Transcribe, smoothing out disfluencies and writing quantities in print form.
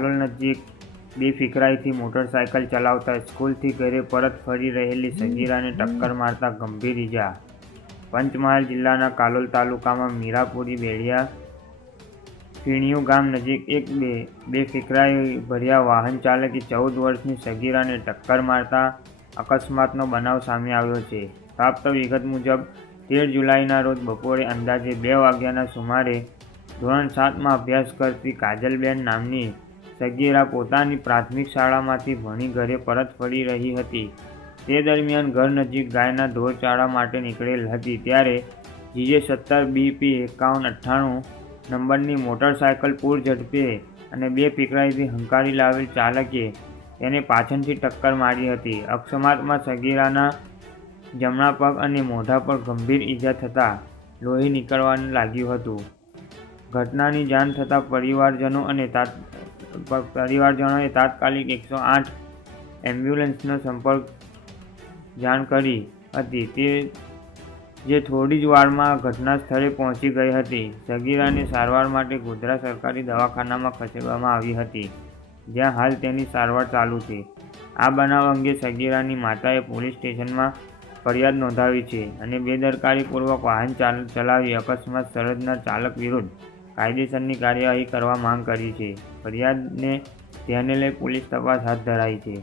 કાલોલ નજીક બેફિકરાઈથી મોટરસાયકલ ચલાવતા સ્કૂલથી ઘરે પરત ફરી રહેલી સગીરાને ટક્કર મારતા ગંભીર ઈજા। પંચમહાલ જિલ્લાના કાલોલ તાલુકામાં મીરાપુરી બેડિયા ફીણિયું ગામ નજીક એક બેફિકરાઈ ભર્યા વાહન ચાલકે 14 વર્ષની સગીરાને ટક્કર મારતા અકસ્માતનો બનાવ સામે આવ્યો છે। પ્રાપ્ત વિગત મુજબ 13 જુલાઈના રોજ બપોરે અંદાજે 2 વાગ્યાના સુમારે ધોરણ 7માં અભ્યાસ કરતી કાજલબેન નામની સગીરા પોતાની પ્રાથમિક શાળામાંથી ભણી ઘરે પરત ફરી રહી હતી। તે દરમિયાન ઘર નજીક ગાયના ઢોર ચારવા માટે નીકળેલ હતી ત્યારે GJ17 BP 5198 નંબરની મોટરસાયકલ પૂર ઝડપે અને બેફિકરાઈથી હંકારી લાવેલ ચાલકે તેને પાછળથી ટક્કર મારી હતી। અકસ્માતમાં સગીરાના જમણા પગ અને મોઢા પર ગંભીર ઈજા થતાં લોહી નીકળવા લાગ્યું હતું। ઘટનાની જાણ થતાં પરિવારજનોએ તાત્કાલિક 108 એમ્બ્યુલન્સનો સંપર્ક જાણ કરી હતી જે થોડી જ વારમાં ઘટના સ્થળે પહોંચી ગઈ હતી। સગીરાને સારવાર માટે ગોધરા સરકારી દવાખાનામાં ખસેડવામાં આવી હતી જ્યાં હાલ તેની સારવાર ચાલુ છે। આ બનાવ અંગે સગીરાની માતાએ પોલીસ સ્ટેશનમાં ફરિયાદ નોંધાવી છે અને બેદરકારીપૂર્વક વાહન ચલાવી અકસ્માત સર્જનાર ચાલક વિરુદ્ધ કાયદેસરની કાર્યવાહી કરવા માંગ કરી છે। ફરિયાદને ધ્યાને લઈ પોલીસ તપાસ હાથ ધરાઈ છે।